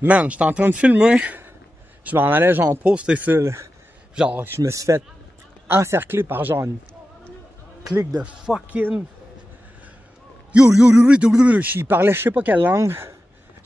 Man, j'étais en train de filmer. Je m'en allais genre poster ça là. Genre, je me suis fait encercler par genre une clique de fucking... J'y parlais je sais pas quelle langue.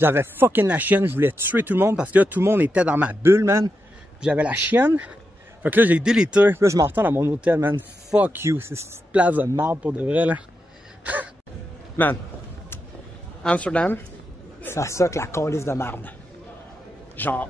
J'avais fucking la chienne, je voulais tuer tout le monde parce que là, tout le monde était dans ma bulle, man. Puis j'avais la chienne. Fait que là, j'ai délité. Puis là, je m'en retourne à mon hôtel, man. Fuck you. C'est cette place de merde pour de vrai, là. Man. Amsterdam, ça soque la calice de merde. Genre.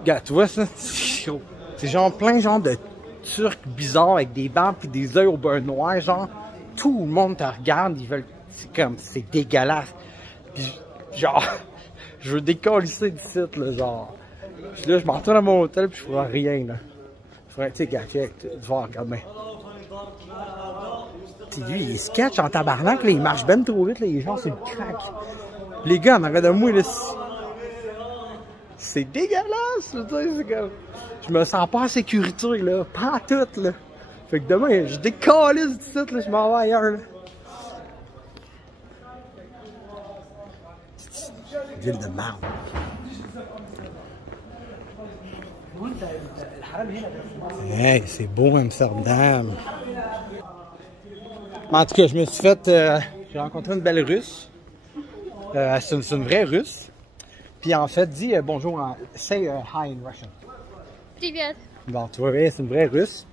Regarde, tu vois ça? C'est genre plein genre de Turcs bizarres avec des barbes pis des yeux au beurre noir. Genre, tout le monde te regarde. Ils veulent. C'est comme. C'est dégueulasse. Pis genre. Je veux décalisser du site, là. Genre. Puis là, je m'en retourne à mon hôtel pis je ferai rien, là. Tu sais, gars, tu vois, regarde bien. T'sais, lui, il sketch en tabarnak, là, il marche ben trop vite, là, il est genre, c'est le crack. Les gars, en arrière de moi, là, c'est dégueulasse, là, c'est comme... Je me sens pas en sécurité, là, pas à tout, là. Fait que demain, je décalisse du site, là, je m'en vais ailleurs, là. Ville de merde. Hey, c'est beau Amsterdam. En tout cas, je me suis fait... j'ai rencontré une belle russe. C'est une vraie russe. Puis en fait, dis bonjour en... Say hi in Russian. Привет. Bon, tu vois, c'est une vraie russe.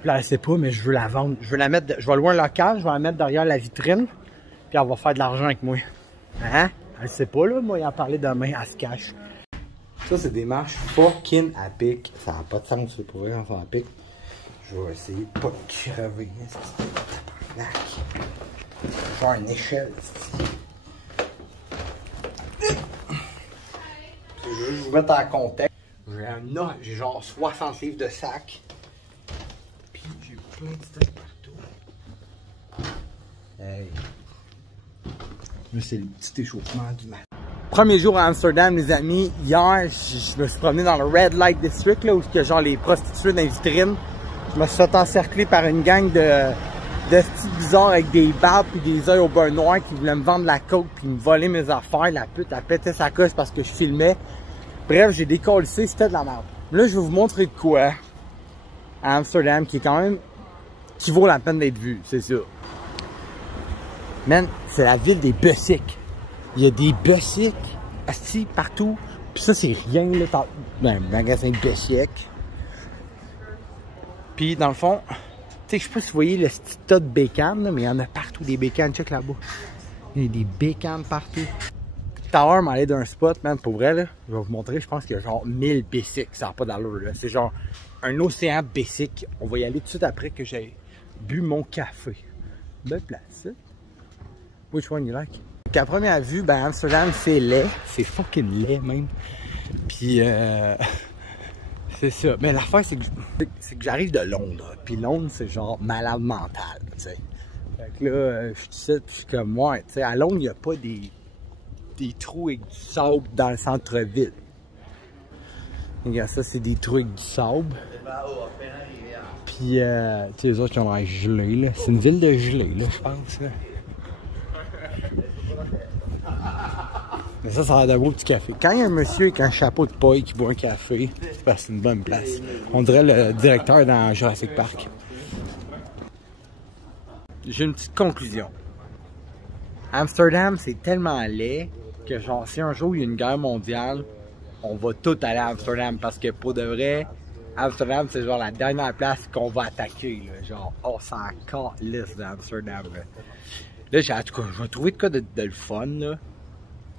Puis là, elle sait pas, mais je veux la vendre. Je veux la mettre... Je vais louer un local, je vais la mettre derrière la vitrine. Puis elle va faire de l'argent avec moi. Hein? Elle sait pas, là. Moi, il en parlait demain, elle se cache. Ça, c'est des marches fucking à pic. Ça n'a pas de sens, c'est pour vrai, quand ça à pic. Je vais essayer de pas crever. Je vais une échelle. Je vais vous mettre en contexte. J'ai genre 60 livres de sac. Puis j'ai plein de stock partout. Hey. Là, c'est le petit échauffement du matin. Premier jour à Amsterdam, les amis. Hier, je me suis promené dans le Red Light District, là, où il y a genre les prostituées dans les vitrines. Je me suis fait encercler par une gang de petits bizarres avec des barbes et des yeux au beurre noir qui voulaient me vendre la coke puis me voler mes affaires. La pute, elle pétait sa coche parce que je filmais. Bref, j'ai décollé, c'était de la merde. Là, je vais vous montrer de quoi à Amsterdam qui est quand même... qui vaut la peine d'être vu, c'est sûr. Man, c'est la ville des bussiques. Il y a des bussiques assis partout. Puis ça, c'est rien, là. Ben, magasin de bussiques. Puis, dans le fond, tu sais, je sais pas si vous voyez le petit tas de bacon, là, mais il y en a partout des bacon. Check là-bas. Il y a des bacon partout. Tout à l'heure, m'aller d'un spot, man, pour vrai, là. Je vais vous montrer, je pense qu'il y a genre 1000 bussiques. Ça n'a pas d'allure, là. C'est genre un océan bussiques. On va y aller tout de suite après que j'ai bu mon café. Belle place, hein? Which one you like? À première vue, ben Amsterdam, c'est laid. C'est fucking laid, même. Puis, c'est ça. Mais l'affaire, c'est que j'arrive de Londres. Puis Londres, c'est genre malade mental, tu sais. Fait que là, je suis ici, puis je suis comme, ouais, tu sais, à Londres, il n'y a pas des trous avec du sable dans le centre-ville. Regarde, ça, c'est des trous avec du sable. Puis, tu sais, les autres, ils ont l'air gelés, là. C'est une ville de gelée, là, je pense, là. Mais ça a l'air d'un beau petit café. Quand il y a un monsieur avec un chapeau de paille qui boit un café, c'est parce que c'est une bonne place. On dirait le directeur dans Jurassic Park. J'ai une petite conclusion. Amsterdam, c'est tellement laid que genre, si un jour il y a une guerre mondiale, on va tout aller à Amsterdam parce que pour de vrai, Amsterdam, c'est genre la dernière place qu'on va attaquer. Là. Genre, on s'en calisse d'Amsterdam. Là, en tout cas, je vais trouver de quoi de le fun, là.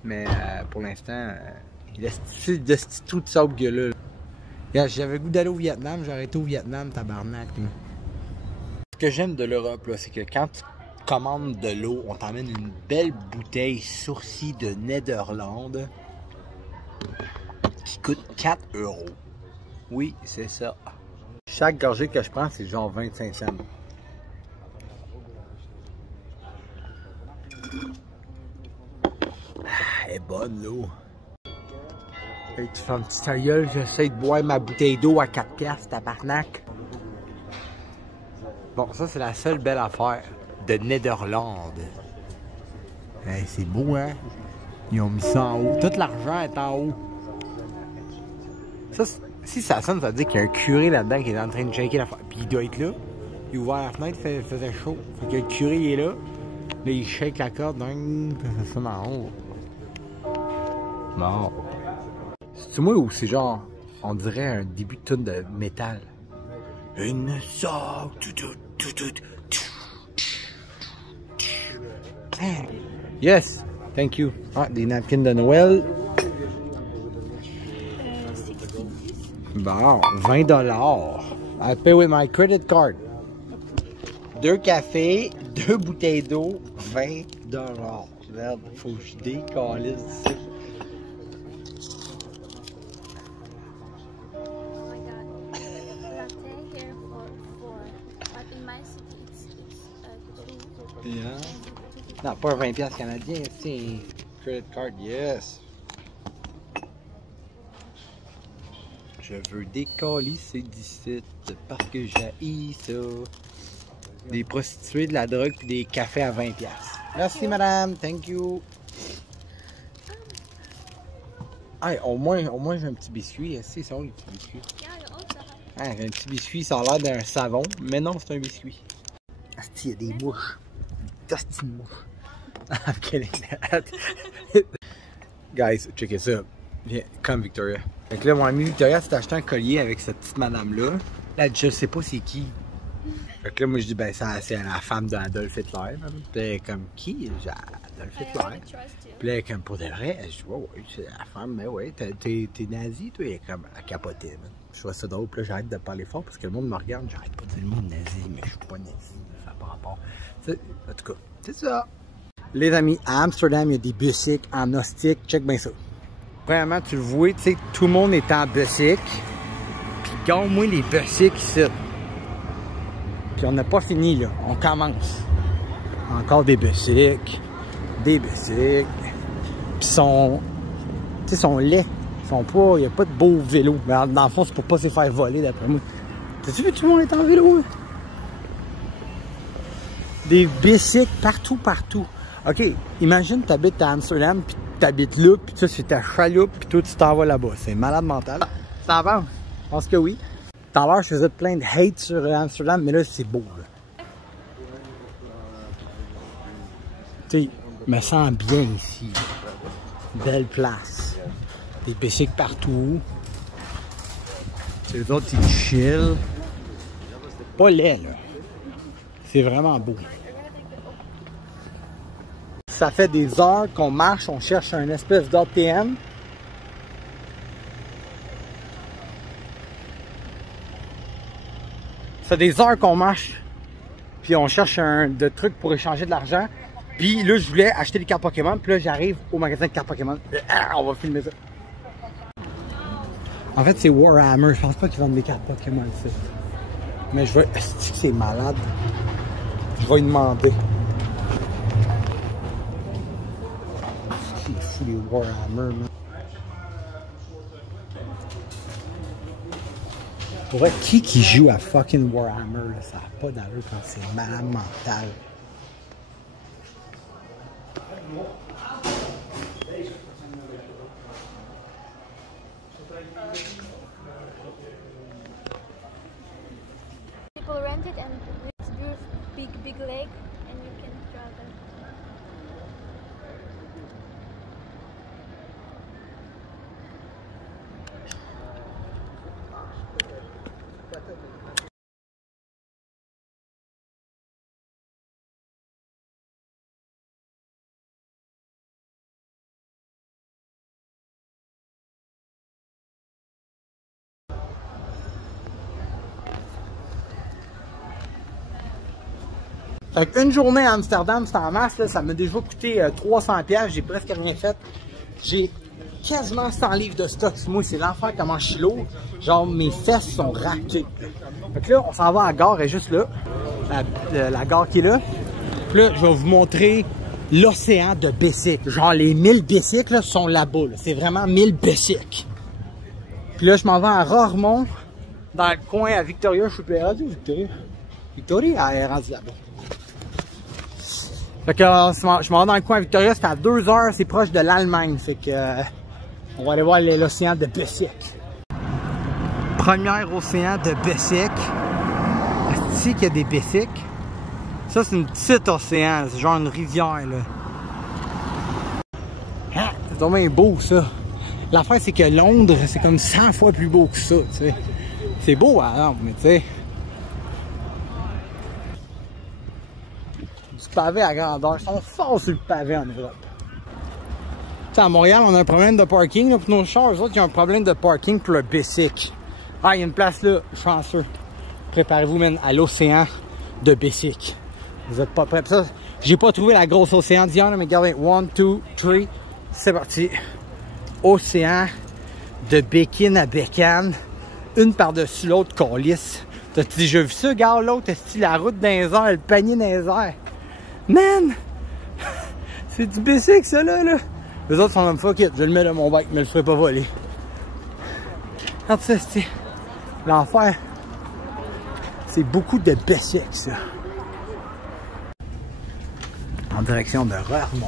Mais pour l'instant, le petit trou de sable que là. J'avais le goût d'aller au Vietnam, j'aurais été au Vietnam, tabarnak. Là. Ce que j'aime de l'Europe, c'est que quand tu commandes de l'eau, on t'emmène une belle bouteille sourcil de Nederlande qui coûte 4 €. Oui, c'est ça. Chaque gorgée que je prends, c'est genre 25 cents. Elle est bonne, l'eau. Hey, tu fais un petit ta gueule, j'essaie de boire ma bouteille d'eau à 4 $, tabarnak. Bon, ça, c'est la seule belle affaire de Nederlande. Hey, c'est beau, hein? Ils ont mis ça en haut. Tout l'argent est en haut. Ça, si ça sonne, ça veut dire qu'il y a un curé là-dedans qui est en train de shaker la fenêtre. Puis il doit être là. Il a ouvert la fenêtre, il faisait chaud. Fait que le curé il est là. Là, il shake la corde. Puis ça sonne en haut. Bon. C'est moi ou c'est genre, on dirait un début de tune de métal. Une sorte. Yes, thank you. Ah, des napkins de Noël. Bon, 20$. I pay with my credit card. 2 cafés, 2 bouteilles d'eau, 20$. Merde, faut que je décalisse d'ici. Yeah. Non, pas un 20$ canadien, c'est un credit card, yes. Je veux décalisser d'ici parce que j'haïs ça. Des prostituées, de la drogue et des cafés à 20$. Merci madame, thank you. Hey, au moins j'ai un petit biscuit. C'est ça, les petits biscuits. Ah, j'ai un petit biscuit, ça a l'air d'un savon, mais non, c'est un biscuit. Asti, il y a des mouches. Dusty mouche. I'm kidding. Guys, checkez ça. Viens, comme Victoria. Fait que là, mon ami Victoria s'est acheté un collier avec cette petite madame-là. Là, je sais pas c'est qui. Fait que là, moi, je dis, ben, c'est la femme d'Adolf Hitler. Puis elle est comme, qui? J'ai Adolf Hitler. Puis là, elle est comme, pour de vrai, je dis, ouais, c'est la femme, mais ouais, t'es nazi, toi? Elle est comme, à capoter, man. Je trouve ça drôle, puis là, j'arrête de parler fort parce que le monde me regarde, j'arrête pas de dire le mot nazi, mais je suis pas nazi, ça n'a pas rapport. En tout cas, c'est ça. Les amis, à Amsterdam, il y a des bicycles en ostique, check bien ça. Vraiment, tu le vois, tu sais, tout le monde est en bicycle. Puis gagne-moi les bicycles ici. Puis on n'a pas fini, là. On commence. Encore des bicycles. Des bicycles. Puis sont... Tu sais, sont laids. Ils sont pas... Il n'y a pas de beaux vélos. Mais dans le fond, c'est pour pas se faire voler, d'après moi. T'as-tu vu tout le monde est en vélo, hein? Des bicycles partout. OK, imagine que tu habites à Amsterdam, puis tu habites là, puis ça, c'est ta chaloupe, puis toi, tu t'en vas là-bas. C'est malade mental. Ça avance? Je pense que oui. Tout à l'heure, je faisais plein de hate sur Amsterdam, mais là, c'est beau. Tu sais, je me sens bien ici. Belle place. Des bicycles partout. Les autres, ils chill. Pas laid, là. C'est vraiment beau. Ça fait des heures qu'on marche, on cherche un espèce d'ATM. Ça fait des heures qu'on marche, puis on cherche de trucs pour échanger de l'argent. Puis là, je voulais acheter des cartes Pokémon, puis là, j'arrive au magasin de cartes Pokémon. On va filmer ça. En fait, c'est Warhammer. Je pense pas qu'ils vendent des cartes Pokémon ici. Mais je vais... Est-ce que c'est malade? Je vais lui demander. C'est fou les Warhammer, man. Pour vrai, qui joue à fucking Warhammer, là, ça n'a pas d'allure quand c'est malade mental. People rent it and it's big lake and you can travel. Fait une journée à Amsterdam, c'est en masse, là, ça m'a déjà coûté 300$, j'ai presque rien fait. J'ai quasiment 100 livres de stock. Moi, c'est l'enfer comment je suis lourd. Genre, mes fesses sont raquées. Fait que là, on s'en va à la gare, elle est juste là. La gare qui est là. Puis là, je vais vous montrer l'océan de bicycles. Genre, les 1000 bicycles là, sont là-bas. Là. C'est vraiment 1000 bicycles. Puis là, je m'en vais à Roermond, dans le coin à Victoria. Je suis plus rendu, Victoria. Victoria, elle est rendue là-bas. Fait que je m'en vais dans le coin à Victoria, c'est à 2 heures, c'est proche de l'Allemagne. Fait que on va aller voir l'océan de Bessic. Premier océan de Bessic. Est-ce qu'il y a des Bessic? Ça c'est une petite océan, c'est genre une rivière là. Ah, c'est vraiment beau ça. L'affaire c'est que Londres c'est comme 100 fois plus beau que ça, tu sais. C'est beau à Londres, mais tu sais. Du pavé à grandeur, ils sont forts sur le pavé en Europe. T'sais, à Montréal, on a un problème de parking là, pour nos chars. Eux autres, ils ont un problème de parking pour le Bessic. Ah, il y a une place là, chanceux. Préparez-vous, man, à l'océan de Bessic. Vous êtes pas prêts pour ça? J'ai pas trouvé la grosse océan d'hier, mais regardez, 1, 2, 3, c'est parti. Océan de Békin à Bécane, une par-dessus l'autre, câlisse. T'as-tu déjà vu ça, gars, l'autre? Est-ce la route dans les airs, le panier dans les airs? Man! C'est du Bessic, ça, là. Les autres sont comme fuck it, je le mets dans mon bike, mais je le ferai pas voler. Regarde ça, c'est l'enfer. C'est beaucoup de Bessic, ça. En direction de Roermond.